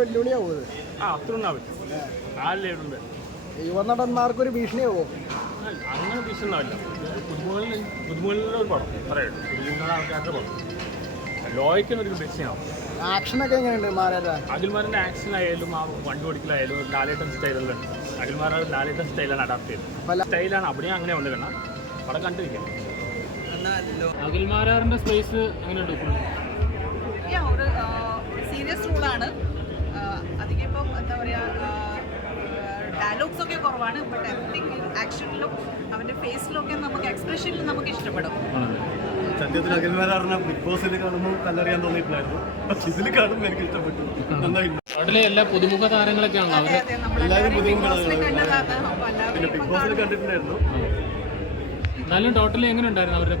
വെല്ലുവിളിയാവും ഇത്. അത്ര ഉണ്ടാവും. ആ ലെവലുണ്ട്. യുവനടന്മാർക്കൊരു ഭീഷണിയാവോ? അങ്ങനെ ഭീഷണിയാവില്ല. പുതുമുകളിലെ ഒരു പടം പറയുള്ളൂ. പുതുമുകളിലെ ആൾക്കാരുടെ പടം ലോയ്ക്കൊരു ഭീഷണിയാവും. ആക്ഷനൊക്കെ എങ്ങനെയുണ്ട് മാരാരുടെ? അഖിൽമാരൻ്റെ ആക്ഷൻ ആയാലും ആ വണ്ടി ഓടിക്കലായാലും ലാലേട്ടൻ സ്റ്റൈലുണ്ട്. അഖിൽമാരുടെ ലാലേട്ടൻ സ്റ്റൈലാണ് അഡാപ്റ്റ് ചെയ്തത്. സ്റ്റൈലാണ് അവിടെയും അങ്ങനെ ഉണ്ട്. കാരണം പടം കണ്ടിരിക്കാം. അഖിൽമാരാറിൻ്റെ സ്പേസ് അങ്ങനെയുണ്ട്. ഒരു സീരിയസ് റോളാണ്. അധികം ഇപ്പം എന്താ പറയുക, ഡയലോഗ്സ് ഒക്കെ കുറവാണ്. ബട്ട് എവറിത്തിങ് ആക്ഷനിലും അവൻ്റെ ഫേസിലൊക്കെ നമുക്ക് എക്സ്പ്രഷനിലും നമുക്ക് ഇഷ്ടപ്പെടും. സത്യത്തിൽ അഖിൽമാരാറിനെ ബിഗ് ബോസിൽ കാണുമ്പോൾ കല്ലറിയാൻ തോന്നിയിട്ടില്ലായിരുന്നു. പക്ഷെ ഇതിൽ കാണുമ്പോൾ എനിക്ക് ഇഷ്ടപ്പെട്ടു. അവിടെ എല്ലാ പുതുമുഖ താരങ്ങളൊക്കെയാണ് എല്ലാവരും പിന്നെ ബിഗ് ബോസിൽ കണ്ടിട്ടുണ്ടായിരുന്നു. എന്നാലും ടോട്ടലി എങ്ങനെ ഉണ്ടായിരുന്നു അവരുടെ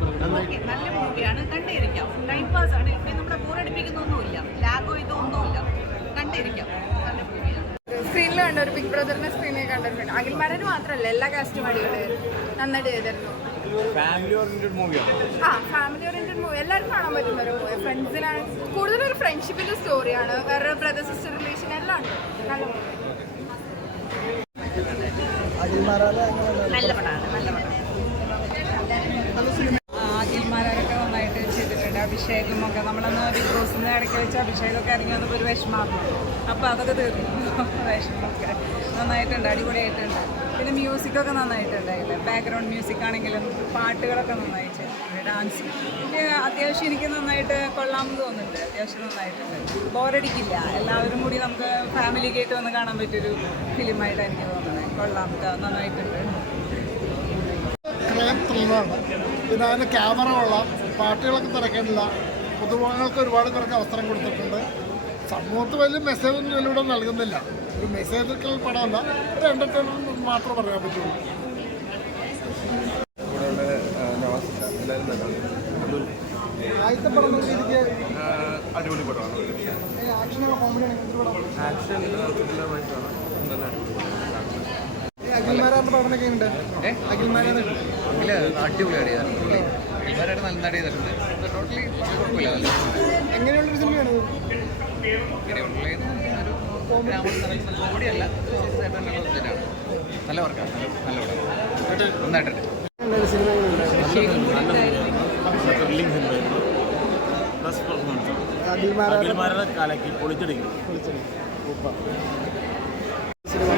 നല്ല മൂവിയാണ്, കണ്ടിരിക്കാം. ടൈം പാസ് ആണ്. നമ്മുടെ ബോറടിപ്പിക്കുന്നൊന്നുമില്ല, ലാഗോ ഇതോ ഒന്നുമില്ല, കണ്ടിരിക്കാം. നല്ല മൂവിയാണ്. സ്ക്രീനിൽ കണ്ട ഒരു ബിഗ് ബ്രദറിന്റെ സ്ക്രീനിൽ കണ്ടിട്ടുണ്ട്. അഖിൽമാരന് മാത്രമല്ല, എല്ലാ കാസ്റ്റും അടിപൊളിയായിരുന്നു, നന്നായിട്ട് ചെയ്തിരുന്നു. ഫാമിലി ഓറിയന്റഡ് മൂവിയാണ്. ഫാമിലി ഓറിയന്റഡ് മൂവി, എല്ലാവർക്കും കാണാൻ പറ്റുന്ന ഒരു മൂവി. ഫ്രണ്ട്സിനാണ് കൂടുതലൊരു ഫ്രണ്ട്ഷിപ്പിന്റെ സ്റ്റോറിയാണ്. വേറെ ബ്രദർ സിസ്റ്റർ റിലേഷൻ എല്ലാം ഉണ്ട്. നല്ല മൂവി. നല്ല പടമാണ്, നല്ല പടം. അഖിൽമാരൊക്കെ നന്നായിട്ട് ചെയ്തിട്ടുണ്ട്. അഭിഷേകും ഒക്കെ നമ്മളന്ന് ബിഗ് ബോസിന് ഇടയ്ക്ക് വെച്ച് അഭിഷേകൊക്കെ ഇറങ്ങി വന്നപ്പോൾ ഒരു വിഷമായിരുന്നു. അപ്പോൾ അതൊക്കെ തീർന്നു. വിഷമമൊക്കെ നന്നായിട്ടുണ്ട്, അടിപൊളിയായിട്ടുണ്ട്. പിന്നെ മ്യൂസിക്കൊക്കെ നന്നായിട്ടുണ്ടായില്ല. ബാക്ക്ഗ്രൗണ്ട് മ്യൂസിക് ആണെങ്കിലും പാട്ടുകളൊക്കെ നന്നായി ചെയ്തിട്ടുണ്ട്. ഡാൻസ് അത്യാവശ്യം എനിക്ക് നന്നായിട്ട് കൊള്ളാമെന്ന് തോന്നുന്നുണ്ട്. അത്യാവശ്യം നന്നായിട്ടുണ്ട്. ബോറടിക്കില്ല. എല്ലാവരും കൂടി നമുക്ക് ഫാമിലിക്കായിട്ട് വന്ന് കാണാൻ പറ്റിയൊരു ഫിലിമായിട്ടാണ് എനിക്ക് തോന്നുന്നത്. കൊള്ളാം, നന്നായിട്ടുണ്ട്. പിന്നെ അതിന് ക്യാമറ കൊള്ളാം, പാട്ടുകളൊക്കെ തിരക്കേണ്ടില്ല. പുതുമുഖങ്ങൾക്ക് ഒരുപാട് പേർക്ക് അവസരം കൊടുത്തിട്ടുണ്ട്. സമൂഹത്തിൽ വലിയ മെസ്സേജ് ഒന്നും ഇതിലൂടെ നൽകുന്നില്ല. ഒരു മെസ്സേജ് പടമല്ല, ഒരു എൻ്റർടൈൻമെൻറ്റ് മാത്രമേ പറയാൻ പറ്റുള്ളൂ. ആദ്യത്തെ പടം രീതിക്ക് അടിപൊളി പടമാണ്. ആക്ഷനൊക്കെ കോമഡി ആക്ഷൻ അഖിൽമാരാറിന്റെ പടമൊക്കെ ഉണ്ട്. അഖിൽമാരാണ് അടിപൊളിയാണ് ചെയ്തിട്ടുണ്ട്. അഖിൽമാരായിട്ട് നന്നായിട്ട് ചെയ്തിട്ടുണ്ട്. ടോട്ടലി കുഴപ്പമില്ല. എങ്ങനെയുള്ളൊരു സിനിമയാണ്? കോമഡിയല്ല, നല്ല വർക്കാണ്. നല്ല പടം നന്നായിട്ടുണ്ട്. അഖിൽമാരാറിന്റെ കാലക്കി പൊളിച്ചെടുക്കും. സിനിമ